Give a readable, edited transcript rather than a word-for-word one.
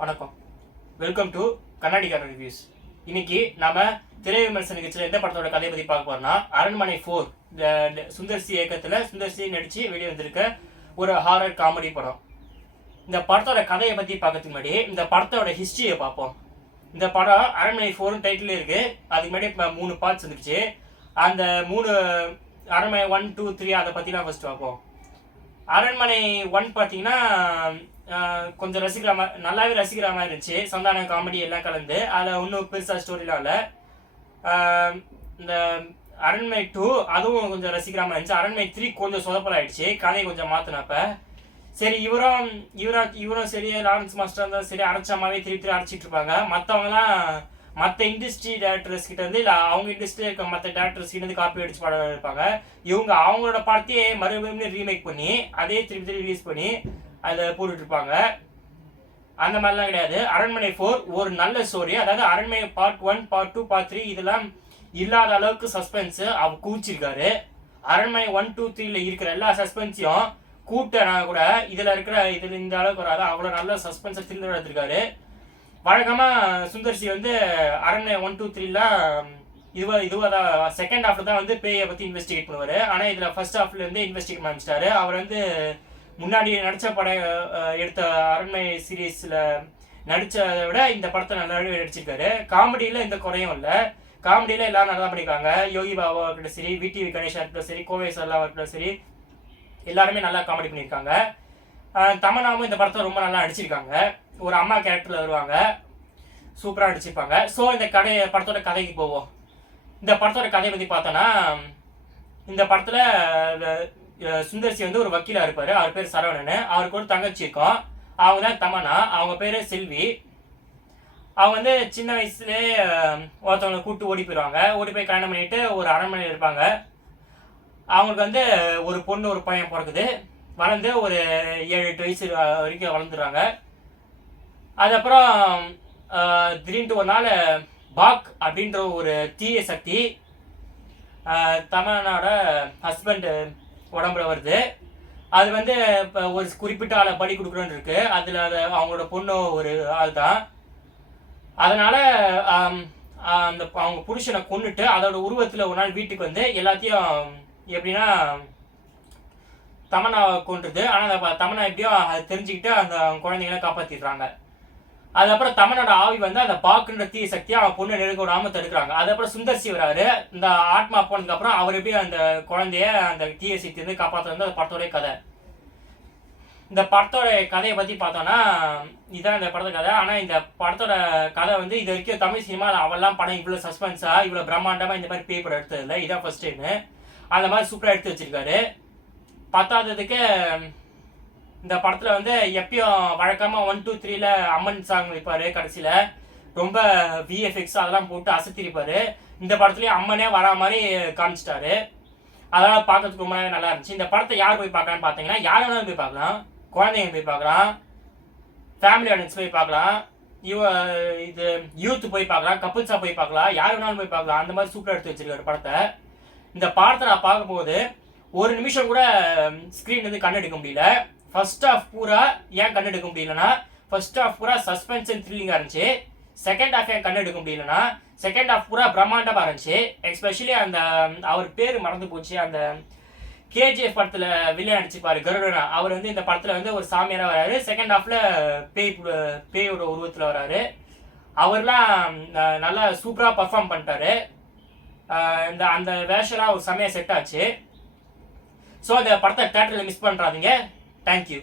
வணக்கம். Welcome to கண்ணாடிக்காரன் reviews. இன்னைக்கு நாம திரை விமர்சன நிகழ்ச்சியில் எந்த படத்தோட கதையை பற்றி பார்க்க போறோம்னா அரண்மனை 4 சுந்தர் சி இயக்கத்தில் சுந்தர் சி நடித்து வெளியே வந்திருக்க ஒரு ஹாரர் காமெடி படம். இந்த படத்தோட கதையை பற்றி பார்க்கறதுக்கு முன்னாடி இந்த படத்தோட ஹிஸ்ட்ரியை பார்ப்போம். இந்த படம் அரண்மனை 4 டைட்டில் இருக்கு. அதுக்கு முன்னாடி 3 பார்ட்ஸ் வந்துருச்சு. அந்த 3 அரண்மனை 1, 2, 3 அதை பற்றிலாம் ஃபர்ஸ்ட் பார்ப்போம். அரண்மனை 1 பார்த்தீங்கன்னா கொஞ்சம் நல்லாவே ரசிக்கிற மாதிரி இருந்துச்சு. சந்தான காமெடி எல்லாம் கலந்து அதில் ஒன்றும் பெருசாக ஸ்டோரிலாம் இல்லை. இந்த அரண்மனை 2 அதுவும் கொஞ்சம் ரசிக்கிற மாதிரி இருந்துச்சு. அரண்மனை 3 கொஞ்சம் சொதப்பலாயிடுச்சு. கதையை கொஞ்சம் மாற்றினப்ப சரி இவரும் சரி லாரன்ஸ் மாஸ்டர் இருந்தாலும் சரி அரைச்சாமாவே திருப்பி அரைச்சிட்டு இருப்பாங்க. மற்றவங்கலாம் மற்ற இண்டஸ்ட்ரி டேரக்டர்ஸ் கிட்ட இருந்து இல்லை அவங்க இண்டஸ்ட்ரியில் இருக்க மற்ற டேரக்டர்ஸ் கிட்ட இருந்து காப்பி அடிச்சு படம் இருப்பாங்க. இவங்க அவங்களோட படத்தையே மறுபடியும் ரீமேக் பண்ணி அதே திருப்பி ரிலீஸ் பண்ணி அதில் போட்டுட்ருப்பாங்க. அந்த மாதிரிலாம் கிடையாது. அரண்மனை 4 ஒரு நல்ல ஸ்டோரி. அதாவது அரண்மனை பார்ட் 1, பார்ட் 2, பார்ட் 3 இதெல்லாம் இல்லாத அளவுக்கு சஸ்பென்ஸு அவர் கூச்சிருக்காரு. அரண்மனை 1, 2, 3 இருக்கிற எல்லா சஸ்பென்ஸையும் கூட்டனா கூட இதில் இந்த அளவுக்கு வராது. அவ்வளோ நல்ல சஸ்பென்ஸை திரும்ப எடுத்திருக்காரு. வழக்கமாக சுந்தர்சி அரண்மனை 1, 2, 3 இதுவாக தான் செகண்ட் ஹாஃப்ல தான் பேயை பற்றி இன்வெஸ்டிகேட் பண்ணுவார். ஆனால் இதில் ஃபர்ஸ்ட் ஹாஃப்லேருந்து இன்வெஸ்டிகேட் பண்ண ஆரம்பிச்சிட்டாரு. அவர் முன்னாடி நடித்த படம் எடுத்த அரண்மனை சீரீஸில் நடித்ததை விட இந்த படத்தை நல்லாவே நடிச்சிருக்காரு. காமெடியில் எந்த குறையும் இல்லை. காமெடியில் எல்லாரும் நல்லா பண்ணியிருக்காங்க. யோகி பாபா இருக்கட்டும் சரி, விடிவி கணேஷா இருக்கட்டும் சரி, கோவை சல்லா இருக்கட்டும் சரி, எல்லாருமே நல்லா காமெடி பண்ணியிருக்காங்க. தமன்னாவும் இந்த படத்தை ரொம்ப நல்லா நடிச்சிருக்காங்க. ஒரு அம்மா கேரக்டரில் வருவாங்க, சூப்பராக நடிச்சிருப்பாங்க. ஸோ இந்த படத்தோட கதைக்கு போவோம். இந்த படத்தோட கதையை பற்றி பார்த்தோன்னா இந்த படத்தில் சுந்தர்சி ஒரு வக்கீலாக இருப்பார். அவர் பேர் சரவணன். அவருக்கு ஒரு தங்கச்சி இருக்கும். அவங்க தான் தமன்னா. அவங்க பேர் செல்வி. அவங்க சின்ன வயசுலேயே ஒருத்தவங்களை கூப்பிட்டு ஓடி போயிடுவாங்க. ஓடி போய் கல்யாணம் பண்ணிட்டு ஒரு அரண்மனையில் இருப்பாங்க. அவங்களுக்கு ஒரு பொண்ணு ஒரு பையன் பிறக்குது. வளர்ந்து ஒரு 7-8 வயசு வரைக்கும் வளர்ந்துடுறாங்க. அதுக்கப்புறம் திடீர்னு ஒரு நாள் பாக் அப்படின்ற ஒரு தீய சக்தி தமன்னோட ஹஸ்பண்ட் உடம்புல வருது. அது இப்போ ஒரு குறிப்பிட்ட ஆளை பலி கொடுக்குறோன்னு இருக்கு. அதில் அவங்களோட பொண்ணு ஒரு ஆள் தான். அதனால் அவங்க புருஷனை கொண்டுட்டு அதோட உருவத்தில் ஒரு நாள் வீட்டுக்கு எல்லாத்தையும் எப்படின்னா தமன்னாவை கொண்டுது. ஆனால் தமன்னா எப்படியோ அதை தெரிஞ்சுக்கிட்டு அந்த குழந்தைங்களை காப்பாற்றிடுறாங்க. அதுக்கப்புறம் தமனோட ஆவி அந்த பாக்குன்ற தீய சக்தியை அவன் பொண்ணு நெருங்க விடாம தடுக்கிறாங்க. அதுக்கப்புறம் சுந்தர்சி வராரு. இந்த ஆத்மா போனதுக்கு அப்புறம் அவர் எப்படி அந்த குழந்தைய அந்த தீய சக்தி காப்பாற்ற அந்த படத்தோடைய கதை. இந்த படத்தோட கதையை பத்தி பார்த்தோம்னா இதுதான் இந்த படத்தோட கதை. ஆனா இந்த படத்தோட கதை இது வரைக்கும் தமிழ் சினிமாவில் அவெல்லாம் படம் இவ்வளவு சஸ்பென்ஸா இவ்வளவு பிரம்மாண்டமா இந்த மாதிரி பேப்பர் எடுத்தது இல்லை. இதான் ஃபர்ஸ்ட் டைம். அந்த மாதிரி சூப்பரா எடுத்து வச்சிருக்காரு. பத்தாததுக்கு இந்த படத்தில் எப்பயும் வழக்கமாக 1, 2, 3 அம்மன் சாங் வைப்பார். கடைசியில் ரொம்ப விஎஃப்எக்ஸ் அதெல்லாம் போட்டு அசத்திருப்பார். இந்த படத்துலேயும் அம்மனே வரா மாதிரி காமிச்சிட்டாரு. அதனால் பார்க்கறதுக்கு ரொம்ப நல்லா இருந்துச்சு. இந்த படத்தை யார் போய் பார்க்கலான்னு பார்த்தீங்கன்னா யார் வேணாலும் போய் பார்க்கலாம். குழந்தைங்க போய் பார்க்கலாம், ஃபேமிலி ஆடியன்ஸ் போய் பார்க்கலாம், இது யூத் போய் பார்க்கலாம், கப்புள்ஸாக போய் பார்க்கலாம், யார் வேணாலும் போய் பார்க்கலாம். அந்த மாதிரி சூப்பராக எடுத்து வச்சிருக்காரு படத்தை. இந்த படத்தை நான் பார்க்கும்போது ஒரு நிமிஷம் கூட ஸ்க்ரீன் கண்ணெடுக்க முடியல. ஃபர்ஸ்ட் ஹாஃப் பூரா ஏன் கண்ணெடுக்க முடியலன்னா ஃபர்ஸ்ட் ஹாஃப் பூரா சஸ்பென்ஸ் அண்ட் த்ரில்லிங்காக இருந்துச்சு. செகண்ட் ஹாஃப் ஏன் கண்ணெடுக்க முடியலன்னா செகண்ட் ஹாஃப் பூரா பிரம்மாண்டமாக இருந்துச்சு. எஸ்பெஷலி அந்த அவர் பேர் மறந்து போச்சு. அந்த கேஜிஎஃப் படத்தில் வில்லியம் நடிச்சிருப்பாரு கருடனா. அவர் இந்த படத்தில் ஒரு சாமியாராக வராரு. செகண்ட் ஹாஃபில் பேயோட உருவத்தில் வராரு. அவர்லாம் நல்லா சூப்பராக பர்ஃபார்ம் பண்ணிட்டாரு. அந்த வேஷம்லாம் ஒரு செமையாக செட் ஆச்சு. ஸோ அந்த படத்தை தேட்டரில் மிஸ் பண்ணுறாதீங்க. Thank you.